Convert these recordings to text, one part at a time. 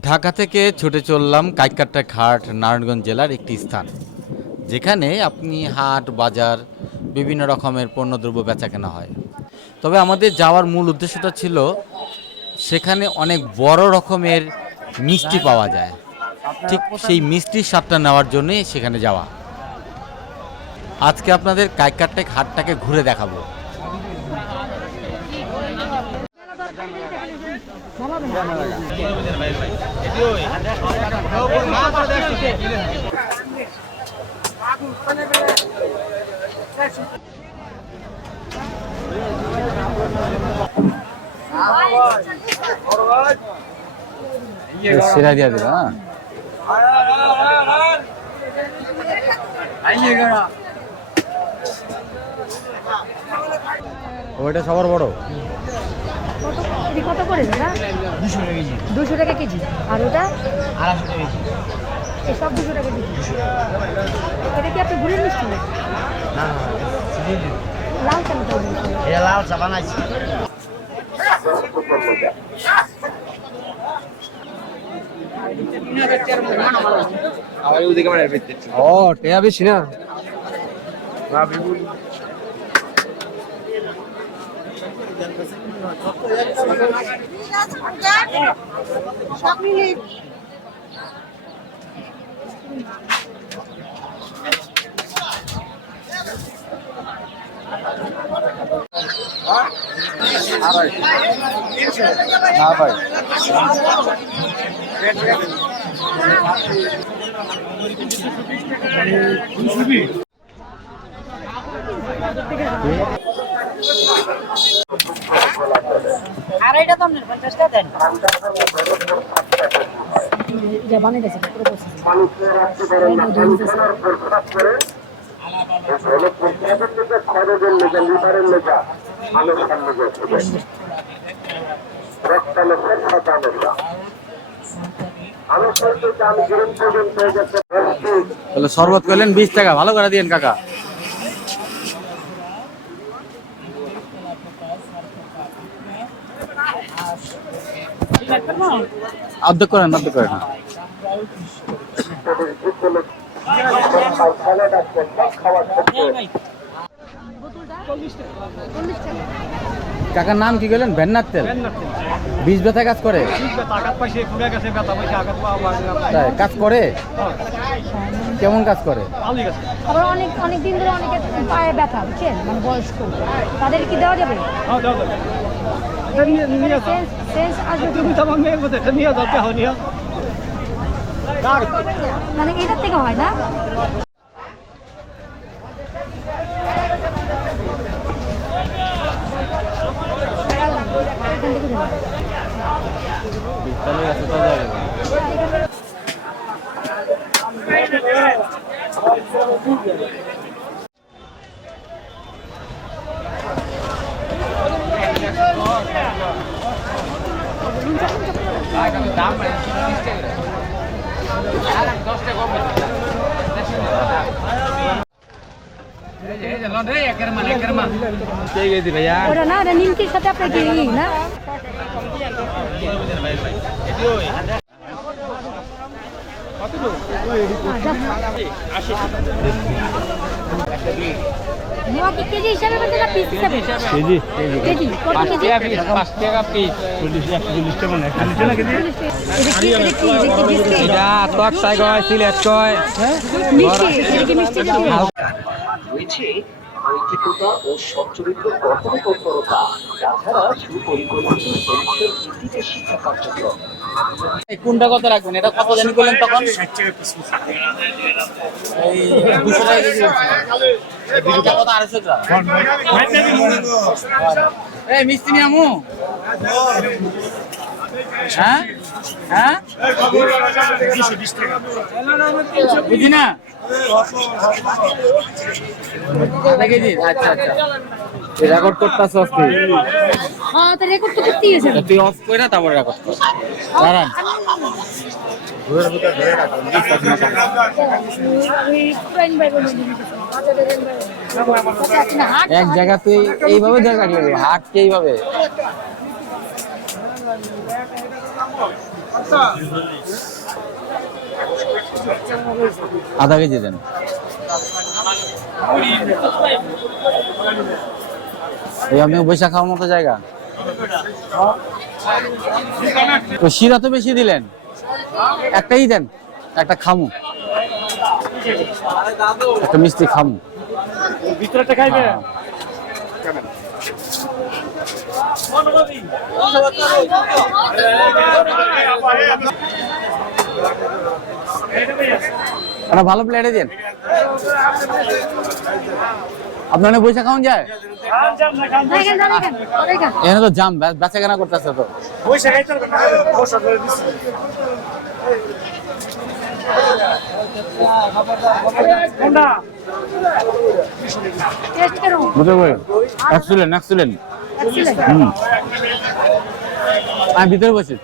ঢাকা থেকে ছুটে চললাম কাইকারটা ঘাট নারায়ণগঞ্জ জেলার একটি স্থান, যেখানে আপনি হাট বাজার বিভিন্ন রকমের পণ্যদ্রব্য বেচাকেনা হয়। তবে আমাদের যাওয়ার মূল উদ্দেশ্যটা ছিল সেখানে অনেক বড় রকমের মিষ্টি পাওয়া যায়, ঠিক সেই মিষ্টির স্বাদটা নেওয়ার জন্যই সেখানে যাওয়া। আজকে আপনাদের কাইকারটেক হাটটাকে ঘুরে দেখাবো। সেরা দিয়া দিল না ওইটা সবার বড়। কত করে দাদা? 200 টাকা কেজি। আর ওটা 250 টাকা কেজি। সব 200 টাকা কেজি। এটা কি আপনি গুড়ের মিষ্টি? না, লাল চা তো এটা লাল চা বানাইছি। ও টেয়া বেশি না। না ভাই আর এটা তো আপনার 50 টাকা দেন। যা বানিয়ে দিয়েছে পুরো বসে। তাহলে শরবত করলেন 20 টাকা, ভালো করে দিয়েন কাকা। অর্ধেক করেন, অর্ধেক করেন। কাকার নাম কি বললেন? ভেন্নার তেল। বীজ ব্যথা কাজ করে? তাই কাজ করে? কেমন কাজ করে? আবার অনেক অনেক দিন ধরে অনেকে পায়ে ব্যথা, বুঝছেন, মানে বয়স্ক, তাদের কি দেওয়া যাবে? সেন্স আসবে মানে এটার থেকে হয় না? ওটা না, ওটা নিমকির সাথে আপনার কি না? কেজি হিসাবে না পিস হিসাবে? কেজি কেজি কত কেজি? 5 টাকা পিস। 140 টাকা না কেজি। এটা টক সাই কয়, সিলেট কয়, মিষ্টি, এটা কি মিষ্টি জাতীয়? রয়েছে নৈতিকতা ও সচ্চরিত্র গঠন তৎপরতা, তাছাড়া সুপরিকল্পিত পরীক্ষার ভিত্তিতে শিক্ষা কার্যক্রম। কোনটা কত রাখবেন? এটা কত জানি করলেন তখন? এই 200 টাকা কেজি বলছিলেন। কত 250 গ্রাম? এই মিষ্টি নিয়ে আমু? হ্যাঁ হ্যাঁ বুঝি না। আধা কেজি? আচ্ছা আচ্ছা, রেকর্ড করতেছ আজকে? হ্যাঁ, তো রেকর্ড তো করতেই আছে। তুই অফ করে না, তারপরে রেকর্ড কর। দাঁড়ান, এক জায়গাতে এইভাবে দেখা লাগবে, হাটকে এইভাবে। আধা কেজি দেন। এই আপনি বৈশাখ খাওয়ার মতো জায়গা তো শিরা তো বেশি দিলেন, একটাই দেন, একটা খামু, একটা মিষ্টি খামু। ভিতরেটা খাইবে? একটা ভালো প্লেটে দেন। আপনার বৈশাখ খাওয়ান যায়? এখানে তো জাম, বেচা কেনা করতেছে তো। বুঝতে পারি, এক্সিলেন্ট এক্সিলেন্ট। আমি ভিতরে বসি।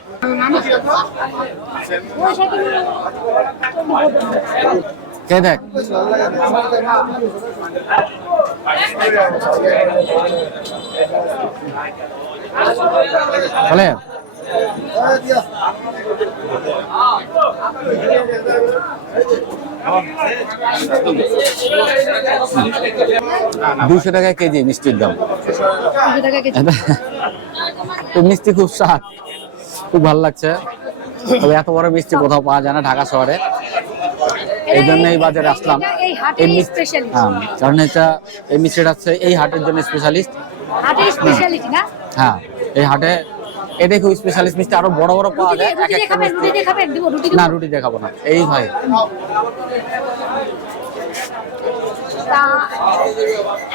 কে দেখ বলে $200 কেজি মিষ্টির দাম। তো মিষ্টি খুব স্বাদ, খুব ভালো লাগছে। তবে এত বড় মিষ্টি কোথাও পাওয়া যায় না ঢাকা শহরে, এই জন্য এই বাজারে আসলাম। এই মিষ্টি, কারণ এটা এই মিষ্টিটা হচ্ছে এই হাটের জন্য স্পেশালিস্ট। হ্যাঁ, এই হাটে এটাই খুব স্পেশালিস্ট মিষ্টি। আরো বড় বড় পাওয়া যায়। না, রুটি দিয়ে খাবো না, এই ভাই।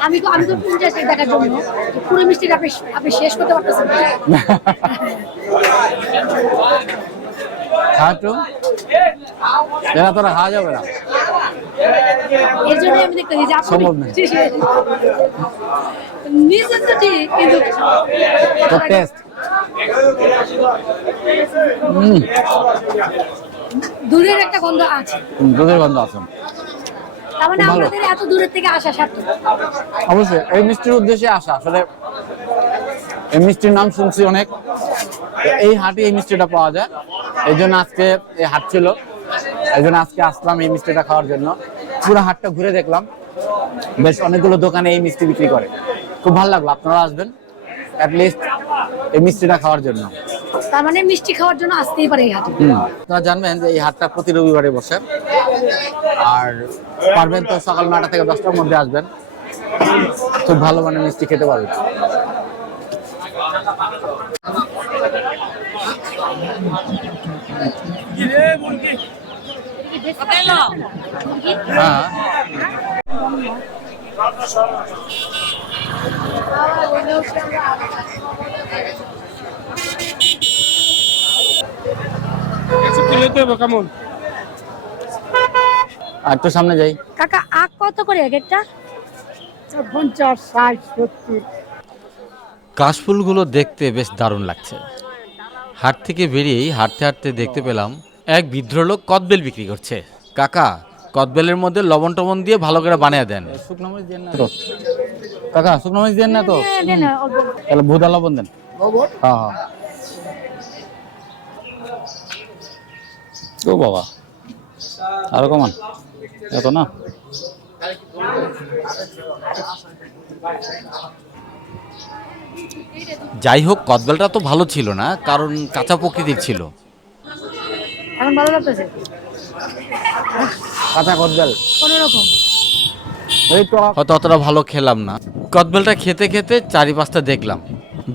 আমি তো 50 টাকার জন্য পুরো মিষ্টিটা আপনি শেষ করতে পারতেছেন না। খাওয়া তো এরা তোরা খাওয়া যাবে না, এর জন্য আমি দেখতেছি যে আপনি নিজে তো ঠিক, কিন্তু টেস্ট দূরের একটা গন্ধ আছে। দুধের গন্ধ আছে। তার মানে আমাদের এত দূরের থেকে আসা সার্থক। অবশ্যই এই মিষ্টির উদ্দেশ্যে আসা। আসলে এই মিষ্টির নাম শুনছি অনেক, এই হাটে এই মিষ্টিটা পাওয়া যায়। এই জন্য আজকে এই হাট ছিল, এই জন্য আজকে আসলাম এই মিষ্টিটা খাওয়ার জন্য। পুরো হাটটা ঘুরে দেখলাম, বেশ অনেকগুলো দোকানে এই মিষ্টি বিক্রি করে। খুব ভালো লাগলো, আপনারা আসবেন অ্যাটলিস্ট এই মিষ্টিটা খাওয়ার জন্য। তার মানে মিষ্টি খাওয়ার জন্য আসতেই পারে এই হাটে। আপনারা জানবেন যে এই হাটটা প্রতি রবিবারে বসে। আর পারবেন তো সকাল 9টা থেকে 10টার মধ্যে আসবেন, খুব ভালো মানের মিষ্টি খেতে পারবেন। হ্যাঁ, কেমন? আর একটু সামনে যাই। কাকা আখ কত করে এক একটা? 50, 60, 70। কাশফুলগুলো দেখতে বেশ দারুণ লাগছে। হাট থেকে বেরিয়েই হাঁটতে হাঁটতে দেখতে পেলাম এক বৃদ্ধ লোক কদবেল বিক্রি করছে। কাকা, কদবেলের মধ্যে লবণ টবণ দিয়ে ভালো করে বানিয়ে দেন। শুকনো মরিচ দেন না তো কাকা? শুকনো মরিচ দেন না তো? তাহলে ভুদা লবণ দেন। হ্যাঁ হ্যাঁ। ও বাবা, আরো কমান, এত না। যাই হোক, কদবেলটা তো ভালো ছিল না, কারণ কাঁচা প্রকৃতির ছিল। এখন ভালো লাগতেছে কাঁচা কদবেল কোনোরকম। হয়তো অতটা ভালো খেলাম না। কদবেলটা খেতে খেতে চারিপাশটা দেখলাম।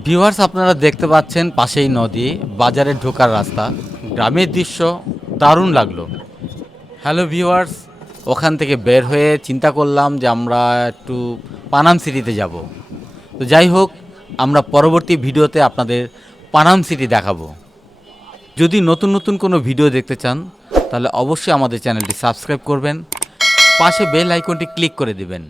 ভিউয়ার্স, আপনারা দেখতে পাচ্ছেন পাশেই নদী, বাজারে ঢোকার রাস্তা, গ্রামের দৃশ্য দারুণ লাগলো। হ্যালো ভিউয়ার্স, ওখান থেকে বের হয়ে চিন্তা করলাম যে আমরা একটু পানাম সিটিতে যাব। তো যাই হোক, আমরা পরবর্তী ভিডিওতে আপনাদের পানাম সিটি দেখাবো। যদি নতুন নতুন কোনো ভিডিও দেখতে চান তাহলে অবশ্যই আমাদের চ্যানেলটি সাবস্ক্রাইব করবেন, পাশে বেল আইকনটি ক্লিক করে দিবেন।